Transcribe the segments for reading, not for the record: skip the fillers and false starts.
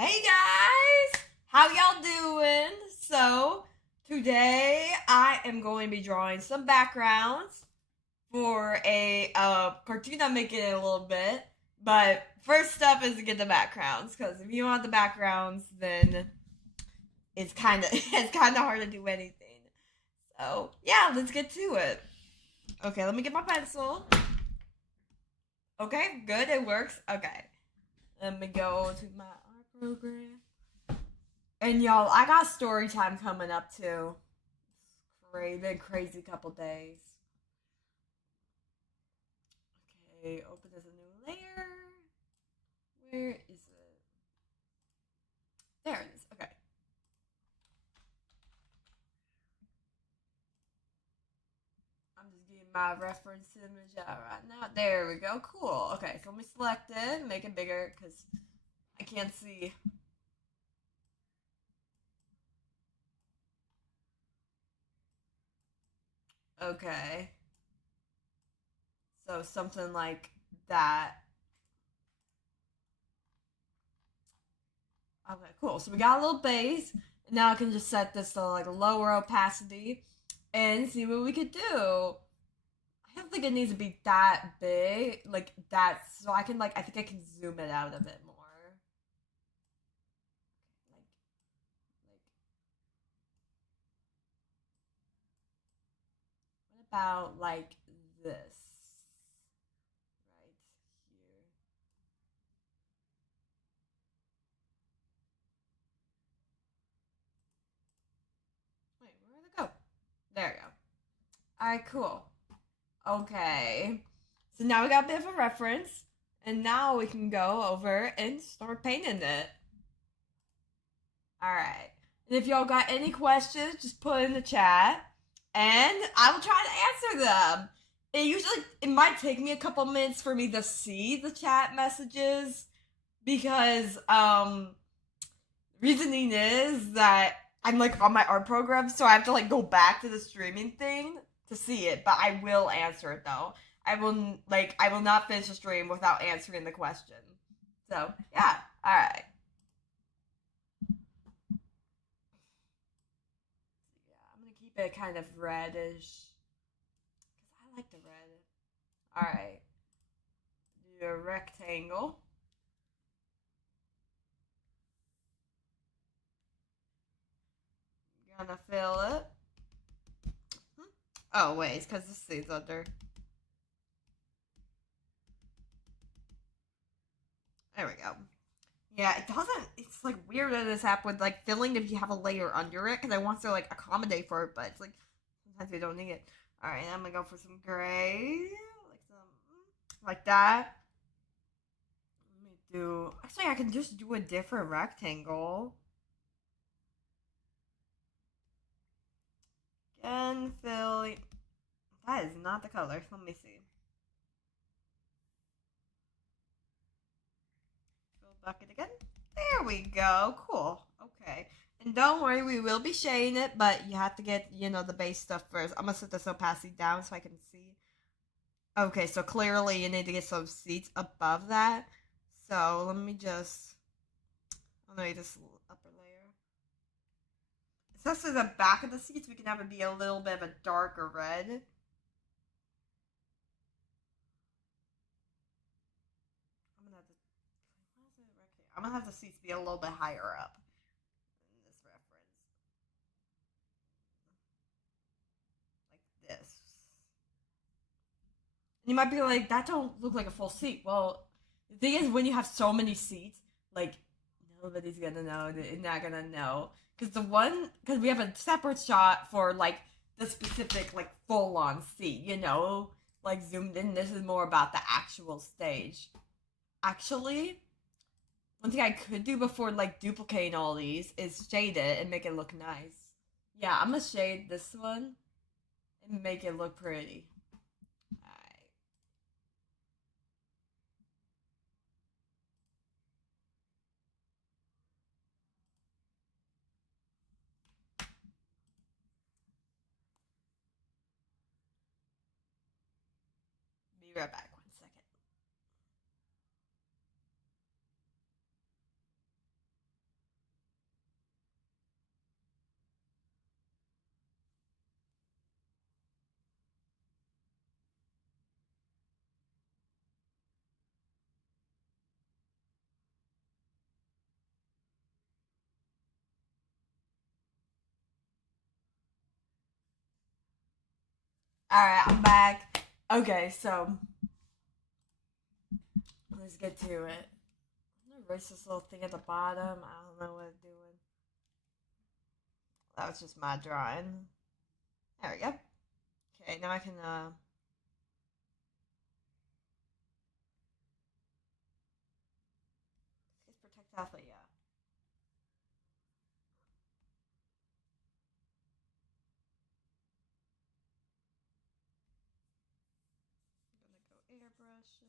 Hey guys, how y'all doing? So, today I am going to be drawing some backgrounds for a cartoon I'm making in a little bit. But first step is to get the backgrounds because if you want the backgrounds, then it's kind of hard to do anything. So, yeah, let's get to it. Okay, let me get my pencil. Okay, good, it works. Okay, let me go to my art program. And y'all, I got story time coming up too. Been crazy couple days. Okay, open as a new layer. Where is it? There it is. Okay. I'm just getting my reference image out right now. There we go. Cool. Okay, so let me select it, make it bigger because I can't see. Okay. So something like that. Okay, cool. So we got a little base. Now I can just set this to like lower opacity and see what we could do. I don't think it needs to be that big, like that. So I can I think I can zoom it out a bit more. Like, what about like this right here? Wait, where did it go? There we go. All right, cool. Okay, so now we got a bit of a reference, and now we can go over and start painting it. All right. And if y'all got any questions, just put in the chat and I will try to answer them. It might take me a couple minutes for me to see the chat messages because reasoning is that I'm like on my art program, so I have to like go back to the streaming thing to see it, but I will answer it though. I will not finish the stream without answering the question. So, yeah. All right. Yeah, I'm gonna keep it kind of reddish because I like the red. All right, do a rectangle. Gonna fill it. Oh wait, it's because the seat's under. There we go. Yeah, it doesn't. It's like weird in this app with like filling if you have a layer under it because I want to like accommodate for it, but it's like sometimes we don't need it. All right, I'm gonna go for some gray, like that. Let me do. Actually, I can just do a different rectangle. Again, fill. That is not the color. Let me see. Fill bucket again. There we go. Cool. Okay. And don't worry, we will be shading it, but you have to get, the base stuff first. I'm gonna set this opacity down so I can see. Okay, so clearly you need to get some seats above that. So let me just, oh no, this upper layer. Especially the back of the seats, we can have it be a little bit of a darker red. I'm gonna have the seats be a little bit higher up in this reference, like this. You might be like, that don't look like a full seat. Well, the thing is, when you have so many seats, like nobody's gonna know. They're not gonna know because we have a separate shot for like the specific like full on seat. Like zoomed in. This is more about the actual stage. Actually, one thing I could do before like duplicating all these is shade it and make it look nice. Yeah, I'm gonna shade this one and make it look pretty. Alright. Be right back. 1 second. Alright, I'm back. Okay, so let's get to it. I'm gonna erase this little thing at the bottom. I don't know what I'm doing. That was just my drawing. There we go. Okay, now I can let's protect athlete, yeah. I'm gonna go airbrush it.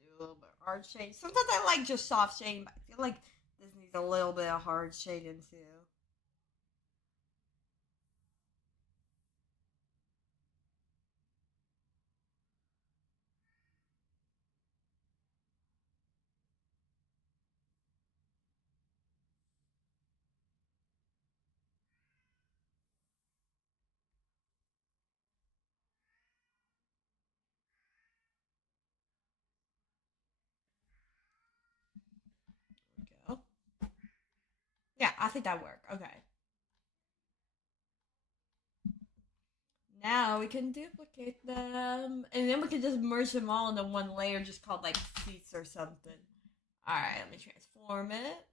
Do a little bit of hard shade. Sometimes I like just soft shading, but I feel like this needs a little bit of hard shading too. There we go. Yeah, I think that worked. Okay. Now we can duplicate them, and then we can just merge them all into one layer, just called like seats or something. All right, let me transform it.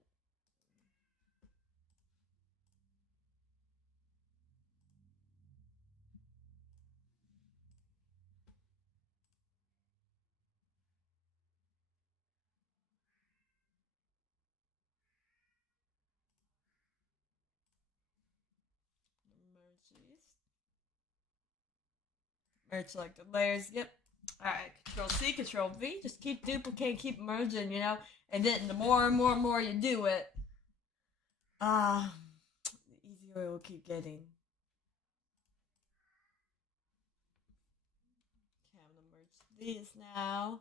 Merge these. Merge selected layers. Yep. All right. Control C, Control V. Just keep duplicating, keep merging. And then the more and more and more you do it, the easier it will keep getting. Okay, I'm gonna merge these now.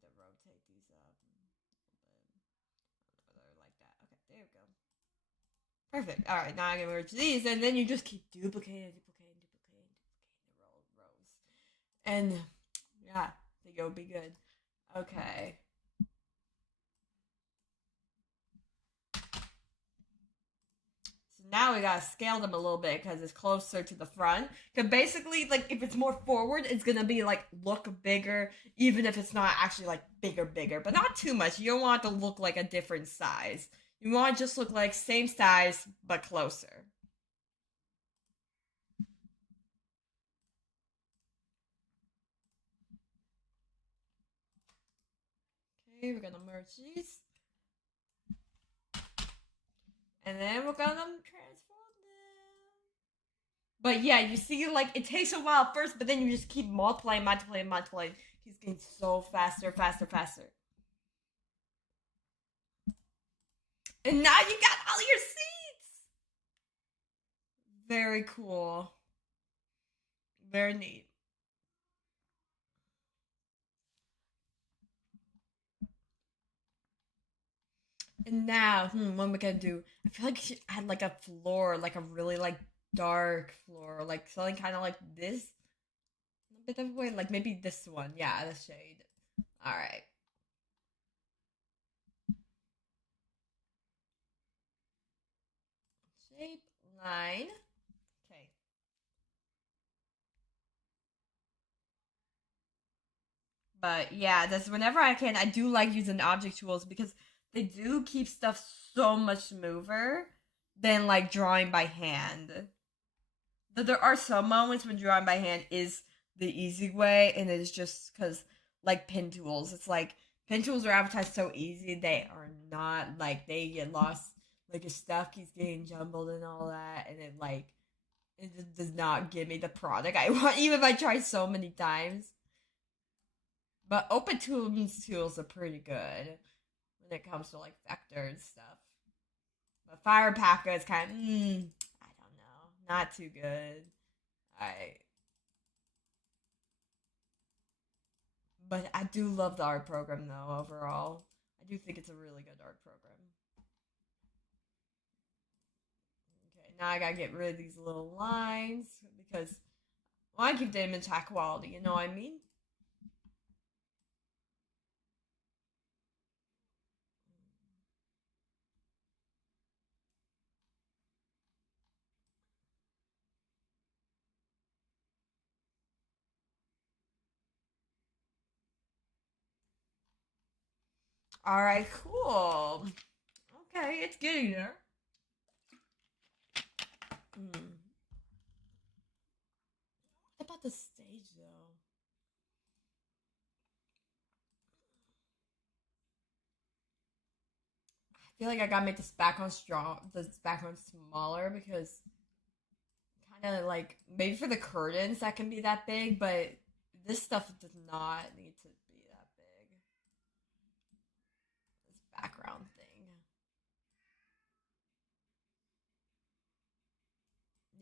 To rotate these up a little bit. Like that. Okay, there we go. Perfect. All right, now I'm gonna merge these, and then you just keep duplicating the rows, and yeah, I think it'll be good. Okay. So now we gotta scale them a little bit because it's closer to the front. Because basically, like if it's more forward, it's gonna be like look bigger, even if it's not actually like bigger, but not too much. You don't want it to look like a different size. You want to just look like same size but closer. Okay, we're gonna merge these. And then we're gonna transform them. But yeah, you see, like, it takes a while first, but then you just keep multiplying. He's getting so faster. And now you got all your seeds! Very cool. Very neat. And now, what am I gonna do? I feel like I had like a floor, like a really like dark floor, like something kind of like this. A bit of way, like maybe this one. Yeah, the shade. All right. Shape line. Okay. But yeah, that's whenever I can. I do like using object tools because they do keep stuff so much smoother than like drawing by hand. But there are some moments when drawing by hand is the easy way, and it's just because like pen tools, it's like pen tools are advertised so easy. They are not, like they get lost, like your stuff keeps getting jumbled and all that, and it just does not give me the product I want, even if I try so many times. But OpenToon's tools are pretty good when it comes to like vector and stuff. But FirePaka is kind of, I don't know, not too good. I, but I do love the art program though. Overall, I do think it's a really good art program. Okay, now I gotta get rid of these little lines because well, I keep the image high quality. You know what I mean? All right, cool. Okay, it's getting there. Hmm. What about the stage though? I feel like I gotta make this background strong, this background smaller because kind of like maybe for the curtains that can be that big, but this stuff does not need to be that big. This background thing,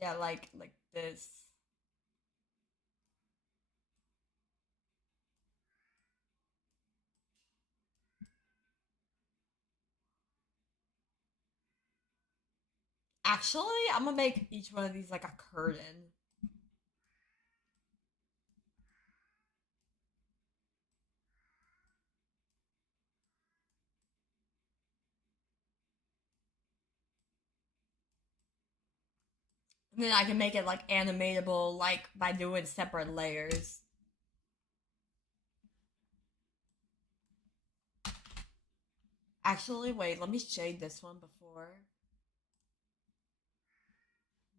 yeah, like this. Actually, I'm gonna make each one of these like a curtain. And then I can make it like animatable, like by doing separate layers. Actually, wait, let me shade this one before.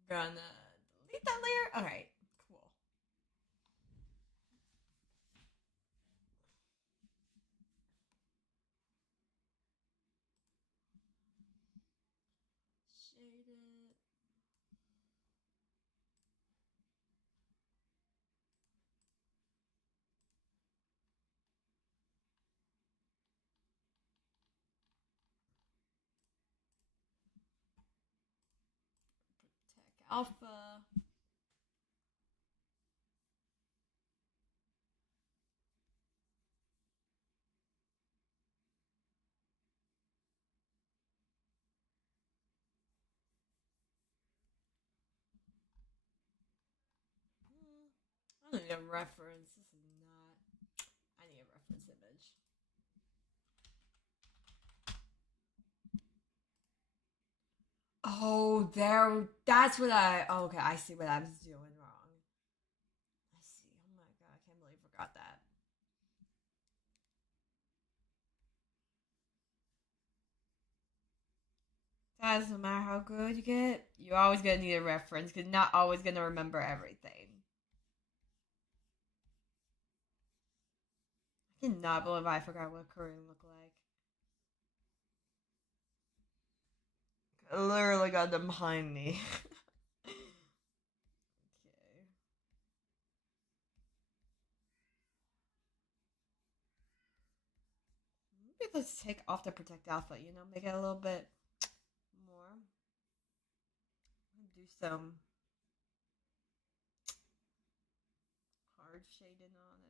Gonna delete that layer. All right, cool. Shade it. Protect alpha. I need a reference. This is not. I need a reference image. Oh, there. That's what I. Oh, okay, I see what I was doing wrong. I see. Oh my god, I can't believe I forgot that. Doesn't matter how good you get, you're always gonna need a reference because you're not always gonna remember everything. I cannot believe I forgot what Korean looked like. I literally got them behind me. Okay. Maybe let's take off the protect alpha, make it a little bit more. Do some hard shading on it.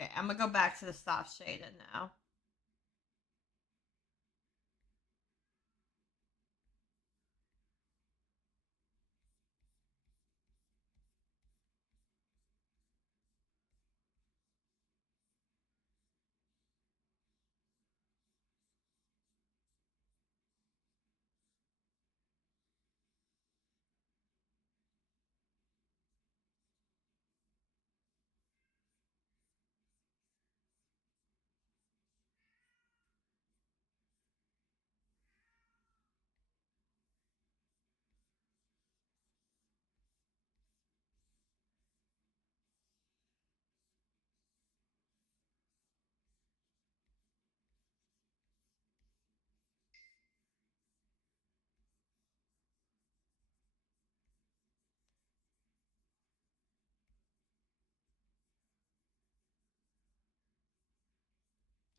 Okay, I'm gonna go back to the soft shaded now.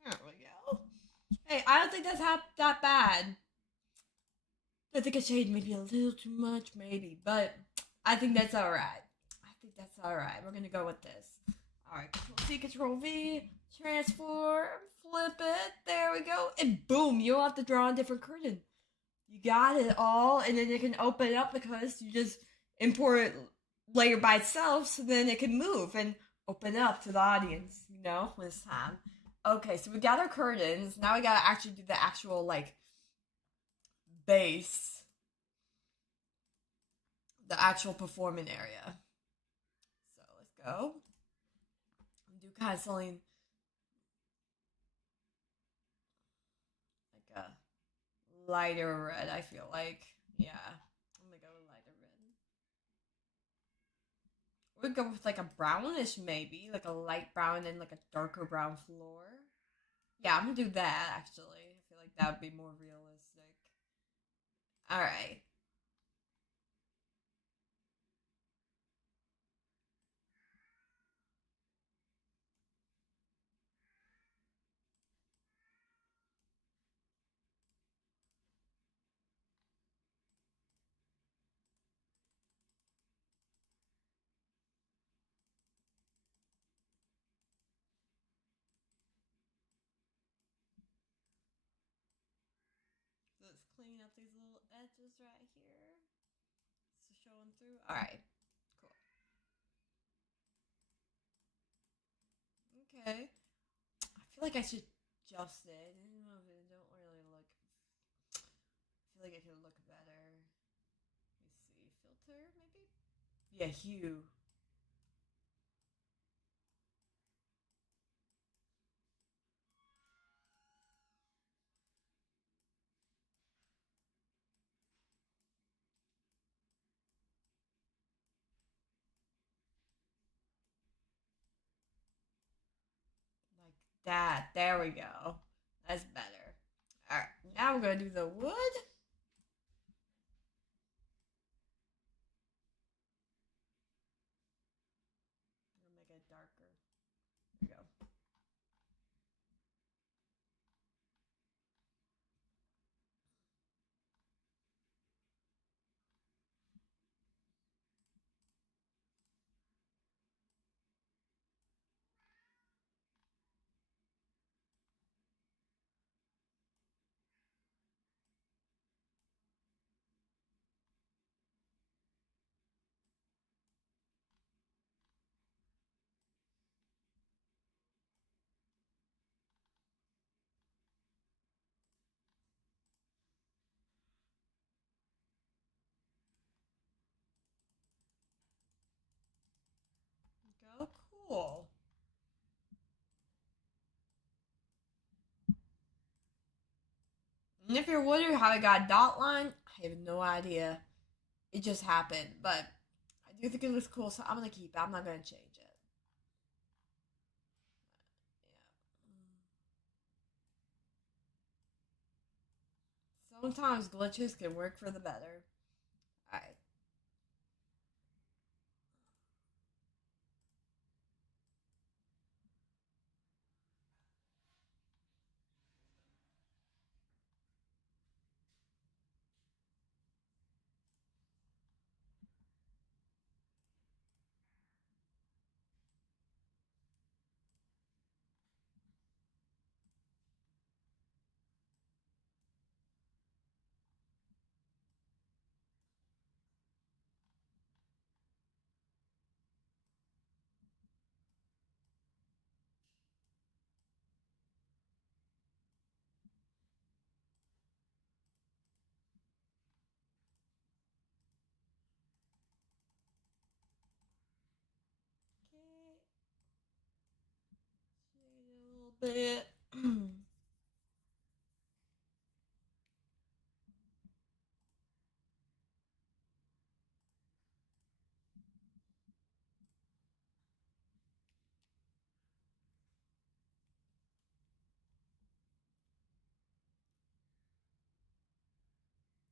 There we go. Hey, I don't think that's that bad. I think I shaded maybe a little too much, maybe, but I think that's alright. I think that's alright. We're gonna go with this. Alright, Control C, Control V, transform, flip it, there we go, and boom, you don't have to draw a different curtain. You got it all, and then you can open it up because you just import it layer by itself, so then it can move and open up to the audience, this time. Okay, so we got our curtains. Now we gotta actually do the actual, like, base, the actual performing area. So let's go. Do kind of something like a lighter red, I feel like. Yeah, I'm gonna go with lighter red. We'd go with like a brownish, maybe, like a light brown and like a darker brown floor. Yeah, I'm gonna do that actually. I feel like that would be more realistic. All right. Let's clean up these little edges right here. So showing through. All right. Cool. Okay. I feel like I should adjust it. I don't know if it don't really look. I feel like it could look better. Let me see. Filter, maybe? Yeah, hue. Like that. There we go. That's better. Alright, now we're gonna do the wood. I'm gonna make it darker. There we go. Go. Cool. And if you're wondering how I got a dot line, I have no idea. It just happened. But I do think it looks cool, so I'm gonna keep it. I'm not gonna change it. Yeah. Sometimes glitches can work for the better. Alright. bit.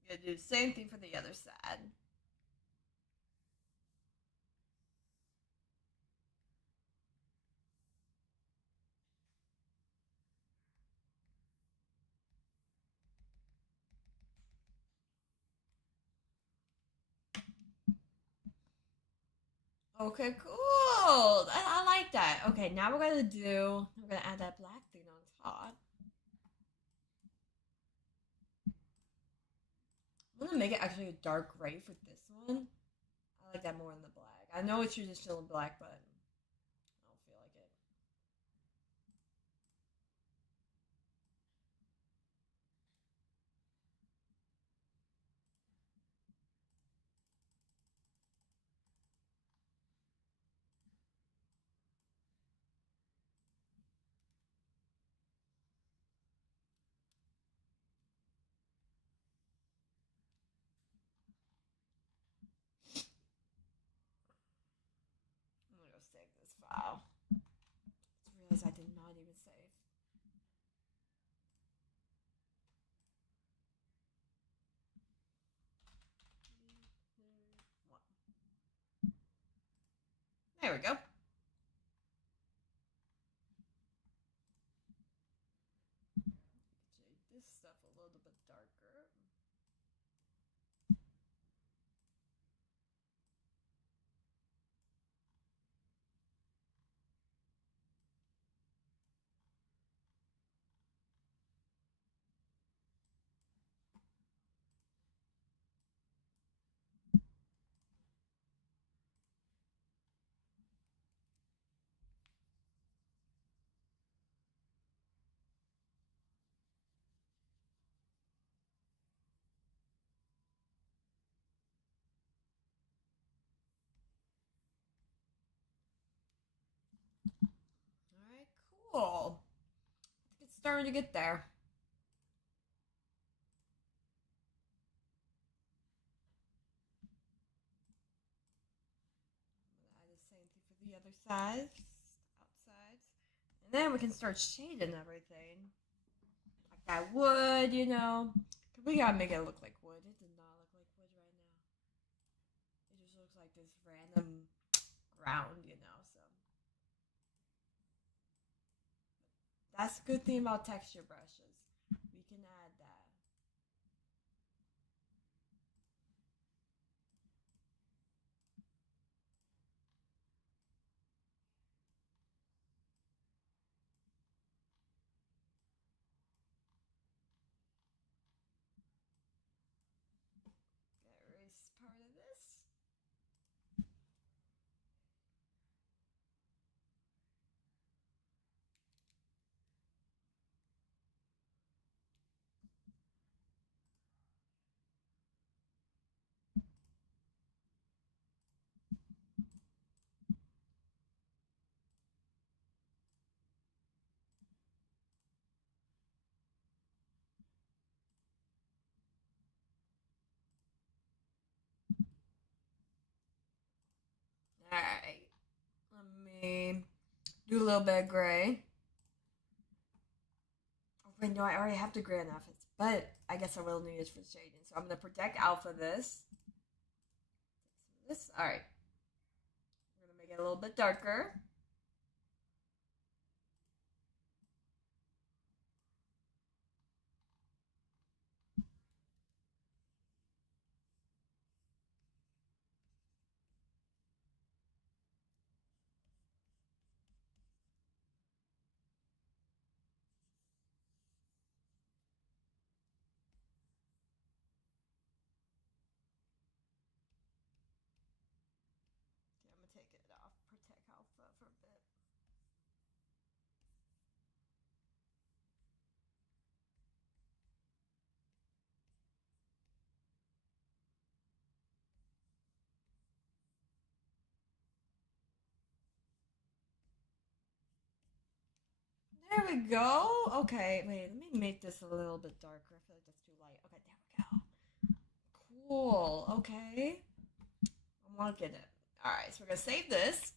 Gonna do the same thing for the other side. Okay, cool. I like that. Okay, now we're gonna add that black thing on top. I'm gonna make it actually a dark gray for this one. I like that more in the black. I know it's traditional black, but I don't feel like it. I'm gonna go save this file. Just realized I did not even save. There we go. Shade this stuff a little bit darker. All right, cool. It's starting to get there. Add the same thing for the other side, outside, and then we can start shading everything like that wood, you know. We gotta make it look like wood. It does not look like wood right now. It just looks like this random ground, you know. So that's a good thing about texture brushes. We can add that. Erase part of this. All right. Let me do a little bit of gray. Oh, wait, no, I already have the gray enough. But I guess I will need it for shading. So I'm going to protect alpha this. All right. We're going to make it a little bit darker. Okay, I'm going to take it off. Protect alpha for there we go. Okay, wait, let me make this a little bit darker. I feel like that's too light. Okay, there we go. Cool. Okay. I'm liking it. Alright, so we're gonna save this.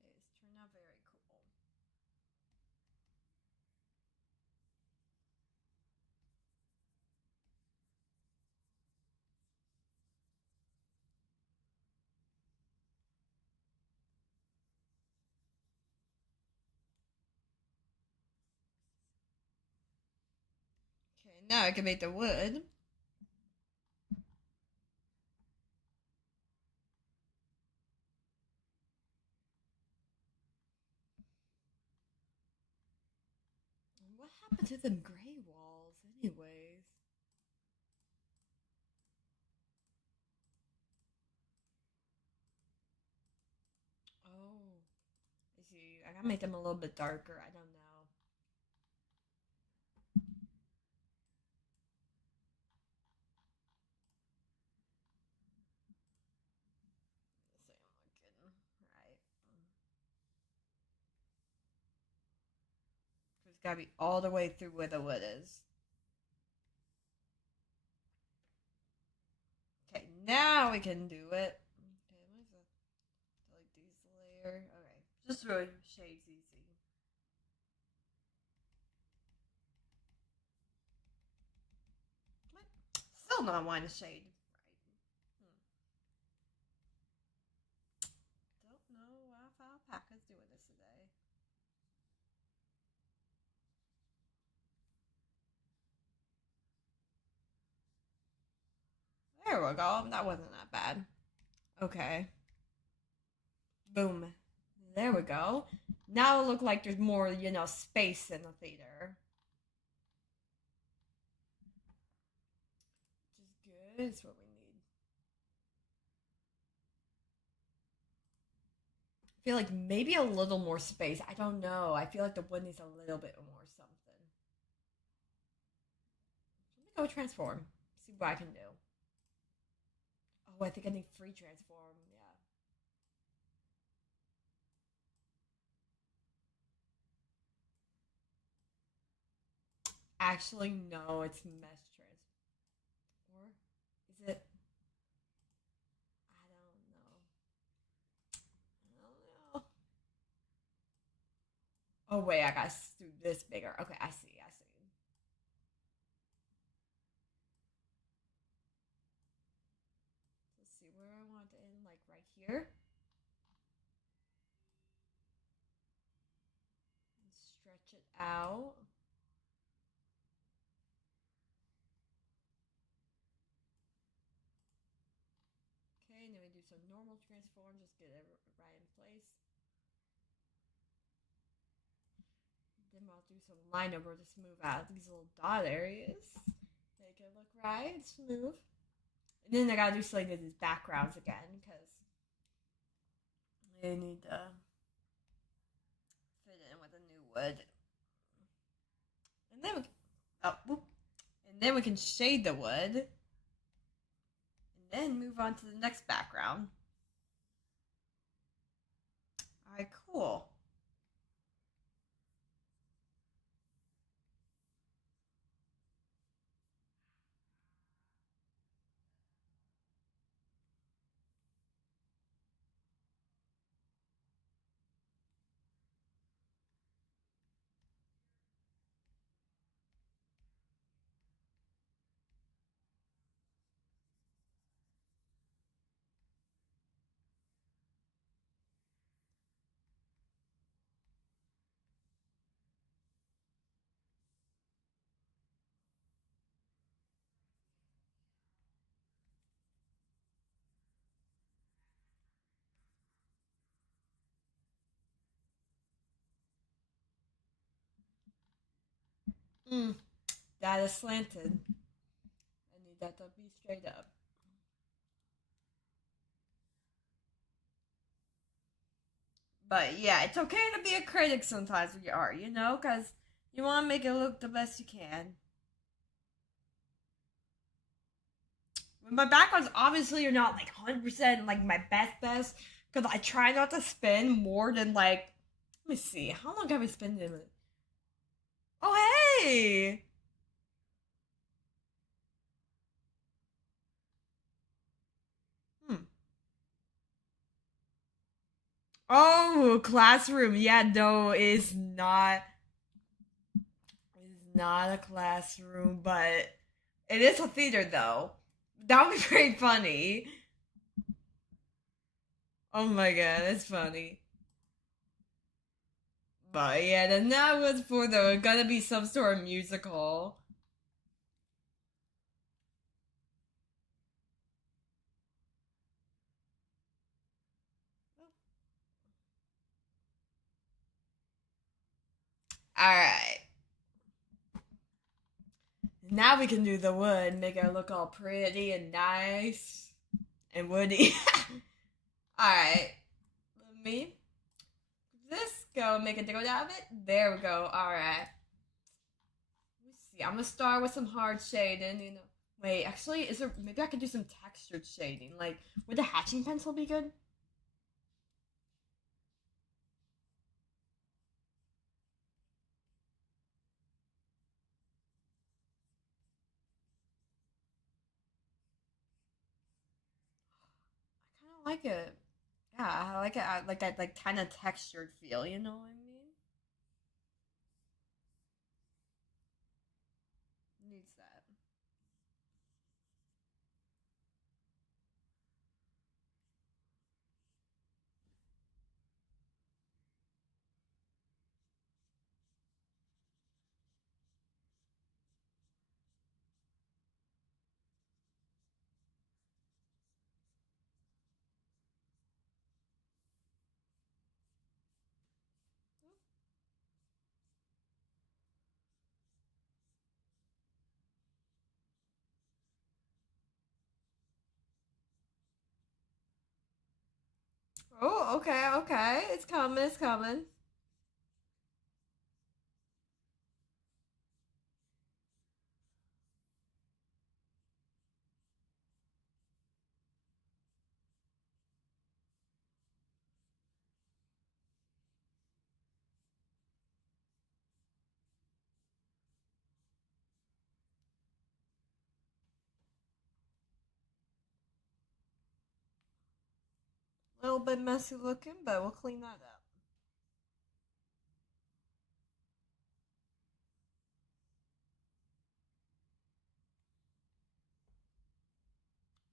Okay, it's turned out very cool. Okay, now I can make the wood. What happened to them gray walls, anyways? Oh, I see. I gotta make them a little bit darker. I don't know. Let's see, I'm looking. Right. So it's gotta be all the way through where the wood is. Okay, now we can do it. Okay, what is that? Delete these layer. Okay, just really shades easy. What? Still not wanting to shade. Right. Don't know why Alpaca's doing this today. There we go. That wasn't that bad. Okay. Boom. There we go. Now it look like there's more, space in the theater. Which is good. It's what we need. I feel like maybe a little more space. I don't know. I feel like the wood needs a little bit more something. Let me go transform. See what I can do. Oh, I think I need free transform. Yeah. Actually, no, it's mesh transform. Or is it? I don't know. I don't know. Oh wait, I got to do this bigger. Okay, I see. I see. Let's see where I want to end. Like right here. And stretch it out. Okay, and then we do some normal transform. Just get it right in place. Then I'll do some line over to smooth out these little dot areas. Make it look right, smooth. And then I gotta do something to these backgrounds again because they need to fit in with the new wood. And then and then we can shade the wood, and then move on to the next background. All right, cool. Mm, that is slanted. I need that to be straight up. But yeah, it's okay to be a critic sometimes with your art, you know, because you want to make it look the best you can. My backgrounds obviously are not like 100% like my best because I try not to spend more than like, let me see, how long have I spent in it? Oh, hey! Hmm. Oh, classroom. Yeah, no, it's not a classroom, but it is a theater though. That would be pretty funny. Oh my god, that's funny. But yeah, then that was for the gonna be some sort of musical. Alright. Now we can do the wood, make it look all pretty and nice and woody. Alright. Let me this go make a go out of it. There we go. Alright. Let's see. I'm gonna start with some hard shading, you know. Wait, actually, is there maybe I could do some textured shading? Like, would the hatching pencil be good? I kinda like it. Yeah, I like it. I like that like kinda textured feel, you know what I mean? Needs that. Oh, okay, okay. It's coming, it's coming. A little bit messy looking, but we'll clean that up.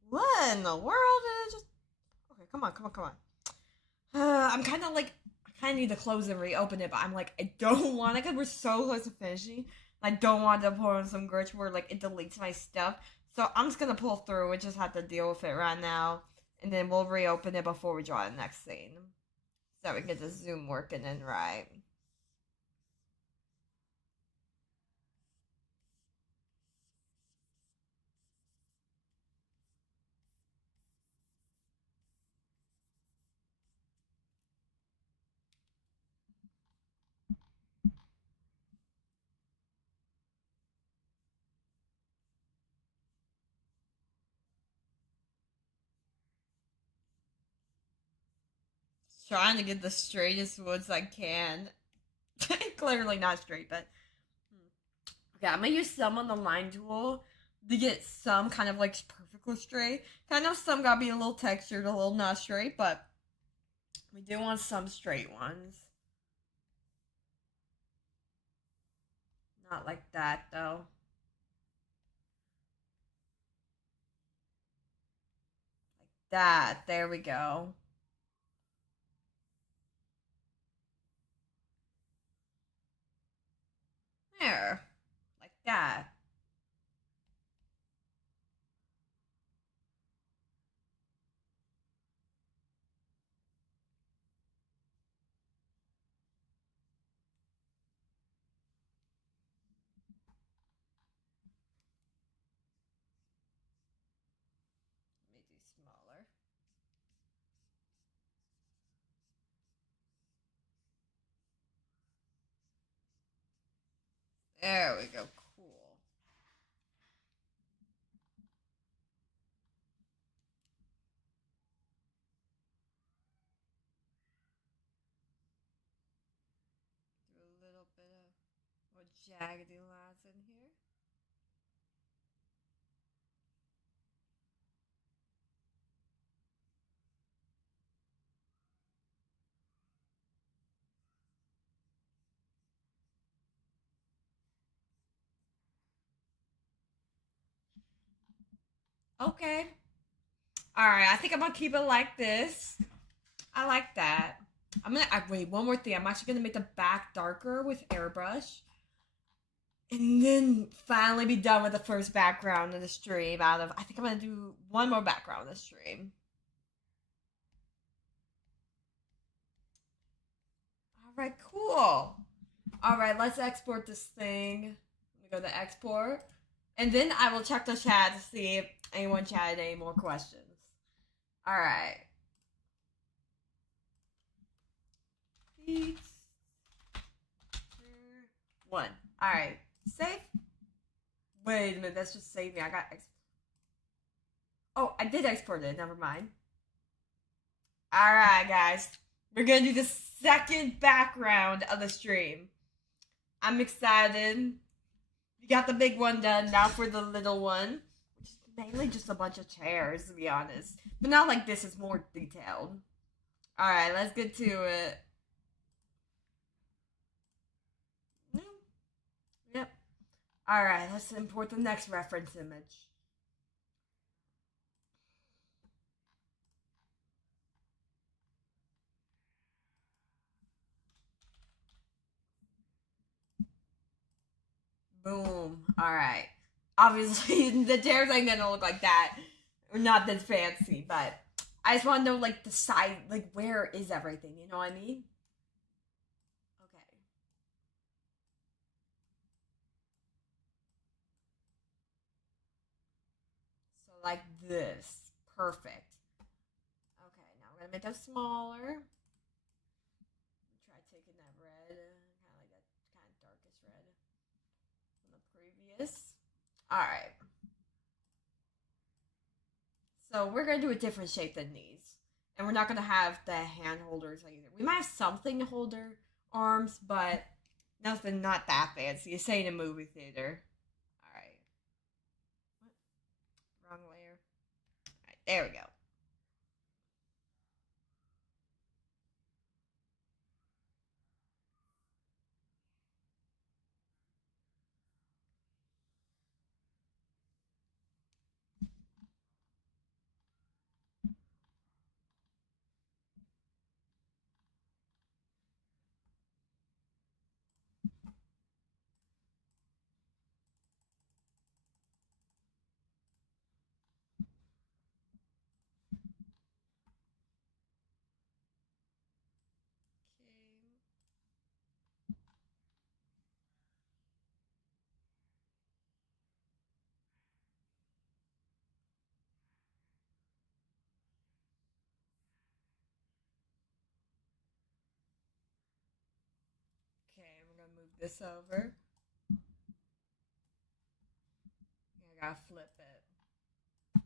What in the world is just okay? Come on, come on, come on. I'm kind of like I kind of need to close and reopen it, but I'm like I don't want it because we're so close to finishing. I don't want to pour on some glitch where like it deletes my stuff. So I'm just gonna pull through. We just have to deal with it right now, and then we'll reopen it before we draw the next scene, so we can get the zoom working and right. Trying to get the straightest woods I can. Clearly not straight, but okay, I'm gonna use some on the line tool to get some kind of like perfectly straight. I know some gotta be a little textured, a little not straight, but we do want some straight ones. Not like that though. Like that. There we go. There. Like that. There we go. Cool. Do a little bit of more jaggedy lines in here. Okay. All right. I think I'm gonna keep it like this. I like that. wait, one more thing. I'm actually gonna make the back darker with airbrush, and then finally be done with the first background of the stream. I think I'm gonna do one more background of the stream. All right, cool. All right, let's export this thing. Let me go to export, and then I will check the chat to see if anyone chatted any more questions. All right. One. All right. Save. Wait a minute. That's just save me. I got. Oh, I did export it. Never mind. All right, guys. We're gonna do the second background of the stream. I'm excited. We got the big one done. Now for the little one, which is mainly just a bunch of chairs, to be honest. But not like this. It's more detailed. All right. Let's get to it. Yep. Alright, let's import the next reference image. Boom. Alright. Obviously, the chairs ain't gonna look like that. Or not this fancy, but I just want to know, like, the side, like, where is everything? You know what I mean? Okay. So, like this. Perfect. Okay, now we're gonna make that smaller. Try taking that red, kind of like that kind of darkest red from the previous. All right. So we're gonna do a different shape than these, and we're not gonna have the hand holders either. We might have something to hold their arms, but nothing not that fancy. You say in a movie theater. All right. Wrong layer. All right, there we go. Okay, we're gonna move this over. I gotta flip it. Go.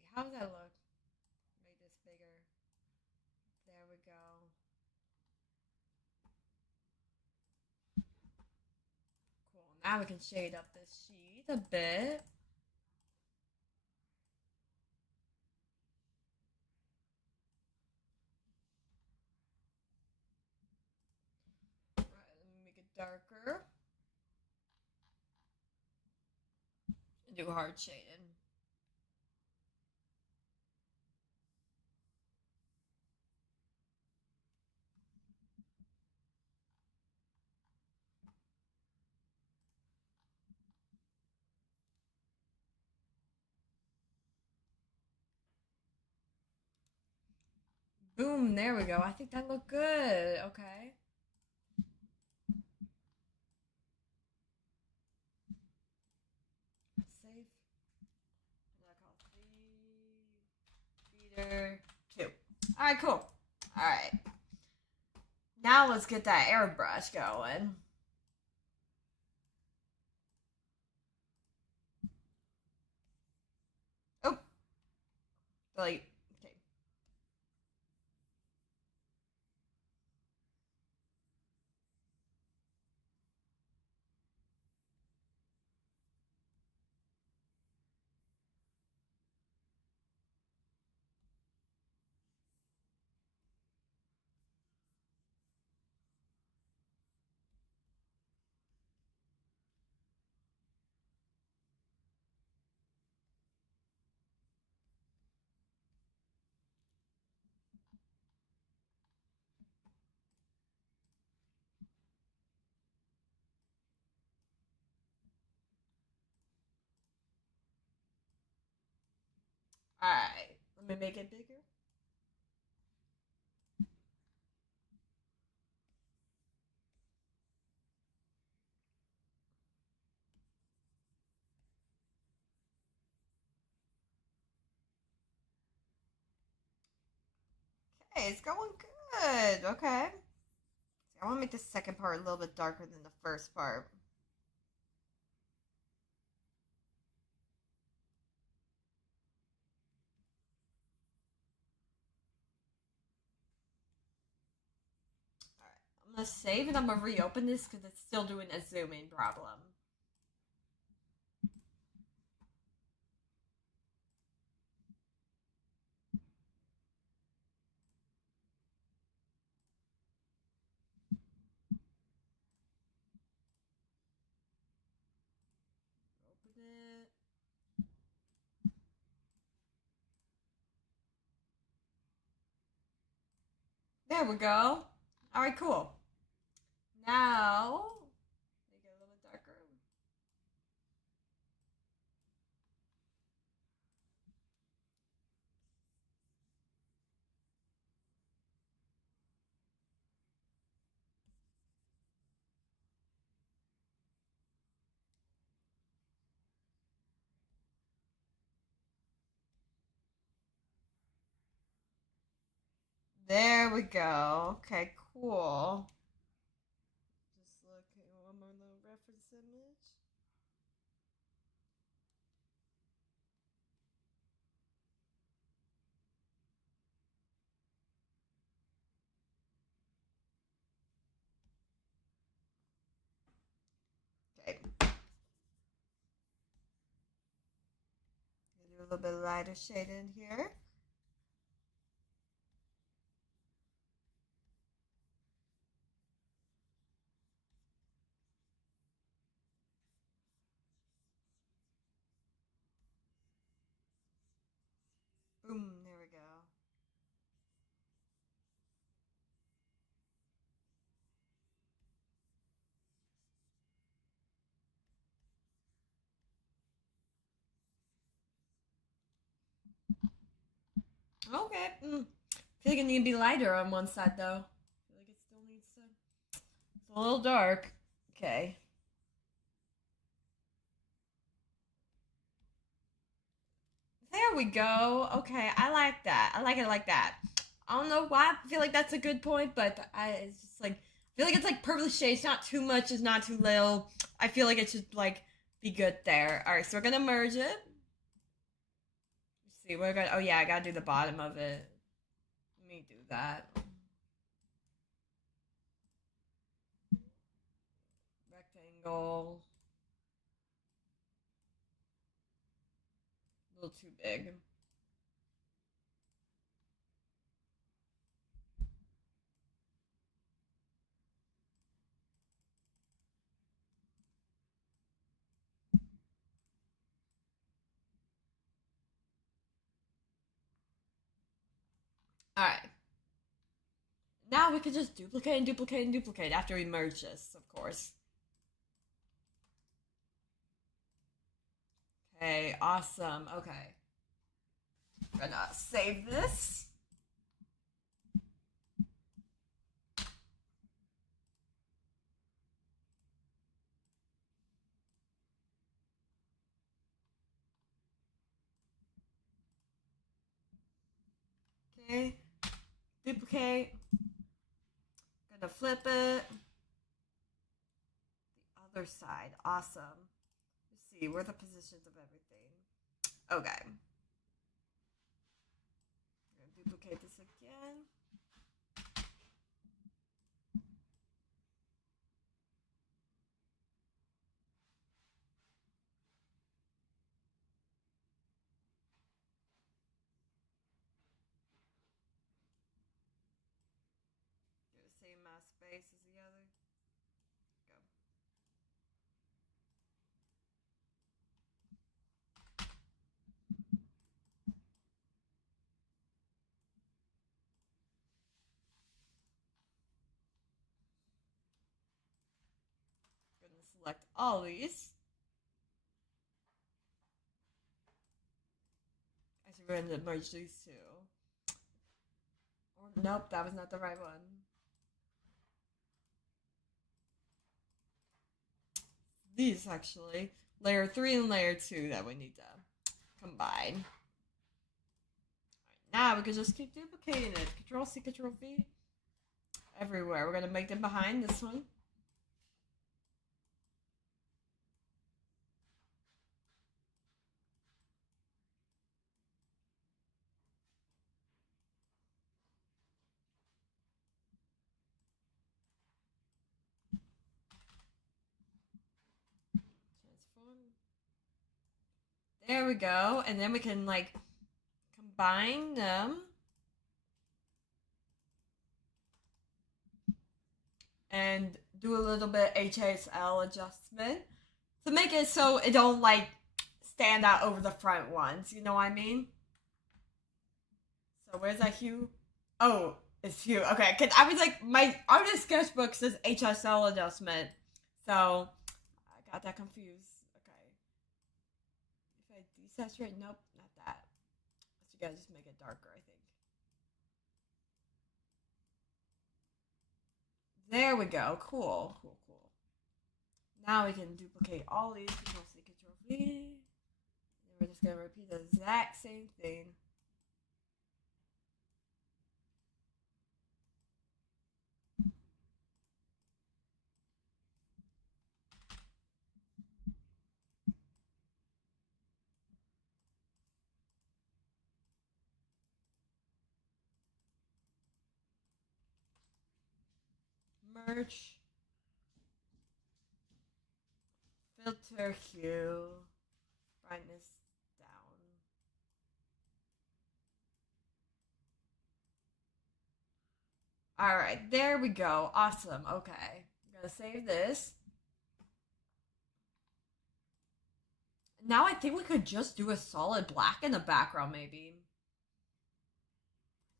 See, how does that look? Make this bigger. There we go. Cool. Now we can shade up this sheet a bit. Right, let me make it darker. And do hard shading. Boom, there we go. I think that looked good. Okay. Save. Feeder 2. Alright, cool. Alright. Now let's get that airbrush going. Oh, like, okay. All right, let me make it bigger. Okay, it's going good. Okay. I want to make the second part a little bit darker than the first part. All right, I'm gonna save and I'm gonna reopen this because it's still doing a zoom in problem. Open it. There we go. All right, cool. Now make it a little bit darker. There we go. Okay, cool. Just look at one more little reference image. Okay. Do a little bit lighter shade in here. Boom, there we go. Okay. I feel like it needs to be lighter on one side though. I feel like it still needs to. It's a little dark. Okay. There we go. Okay, I like that. I like it like that. I don't know why I feel like that's a good point, but it's just like I feel like it's like perfectly shaded. It's not too much. It's not too little. I feel like it should like be good there. All right, so we're gonna merge it. Let's see, we're gonna. Oh yeah, I gotta do the bottom of it. Let me do that. Rectangle. A little too big. All right. Now we could just duplicate and duplicate and duplicate after we merge this, of course. Okay, awesome. Okay. We're gonna save this. Okay. Duplicate. Gonna flip it. The other side. Awesome. Let's see, where are the positions of everything? Okay. I'm gonna duplicate this again. Do the same amount of space as the other. Go. Gonna select all these. Actually, we're gonna merge these two. Or, nope, that was not the right one. These actually. Layer 3 and layer 2 that we need to combine. Right, now we can just keep duplicating it. Control C, Control V. Everywhere. We're gonna make them behind this one. Transform. There we go. And then we can like combine them. And do a little bit HSL adjustment to make it so it don't like stand out over the front ones. You know what I mean? So where's that hue? Oh, it's hue. Okay, cause I was like, my artist sketchbook says HSL adjustment, so I got that confused. Okay, if I desaturate, nope, not that. So you gotta just make it darker, I think. There we go. Cool, cool, cool. Now we can duplicate all these. Control C, Control V. And we're just gonna repeat the exact same thing. Merge. Filter hue. Brightness down. Alright, there we go. Awesome. Okay. I'm gonna save this. Now I think we could just do a solid black in the background, maybe.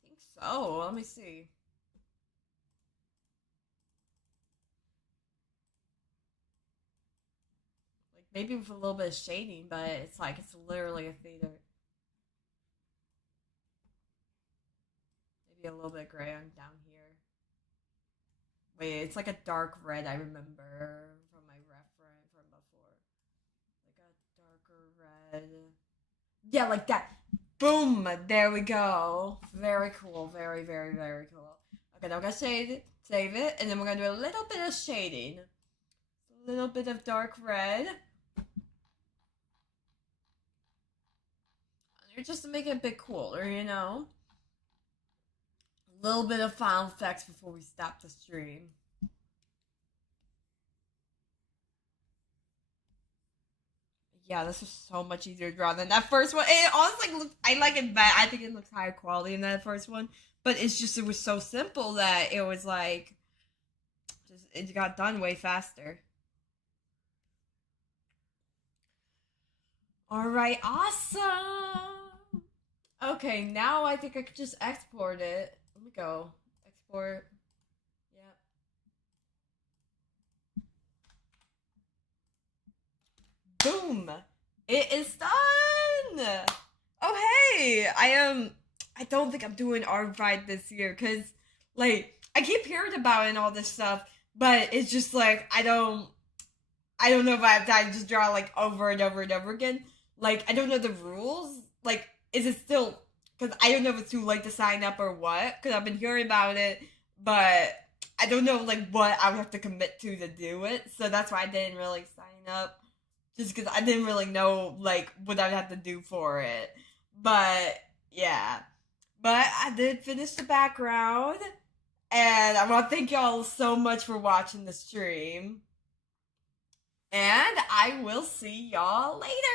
I think so. Let me see. Like maybe with a little bit of shading, but it's like it's literally a theater. Maybe a little bit gray on down here. Wait, it's like a dark red. I remember from my reference from before. Like a darker red. Yeah, like that. Boom! There we go. Very cool. Very, very, very cool. Okay, now we're gonna save it, and then we're gonna do a little bit of shading. A little bit of dark red. Just to make it a bit cooler, you know? A little bit of final effects before we stop the stream. Yeah, this is so much easier to draw than that first one. It honestly looks, I like it better. I think it looks higher quality than that first one. But it's just, it was so simple that it was like, just, it got done way faster. Alright, awesome! Okay, now I think I could just export it. Let me go. Export. Yep. Boom! It is done! Oh hey! I don't think I'm doing art right this year, cause like I keep hearing about it and all this stuff, but it's just like I don't know if I have time to just draw like over and over and over again. Like I don't know the rules. Like is it still? Because I don't know if it's too late to sign up or what. Because I've been hearing about it, but I don't know like what I would have to commit to do it, so that's why I didn't really sign up, just because I didn't really know like what I'd have to do for it. But yeah, but I did finish the background, and I want to thank y'all so much for watching the stream, and I will see y'all later.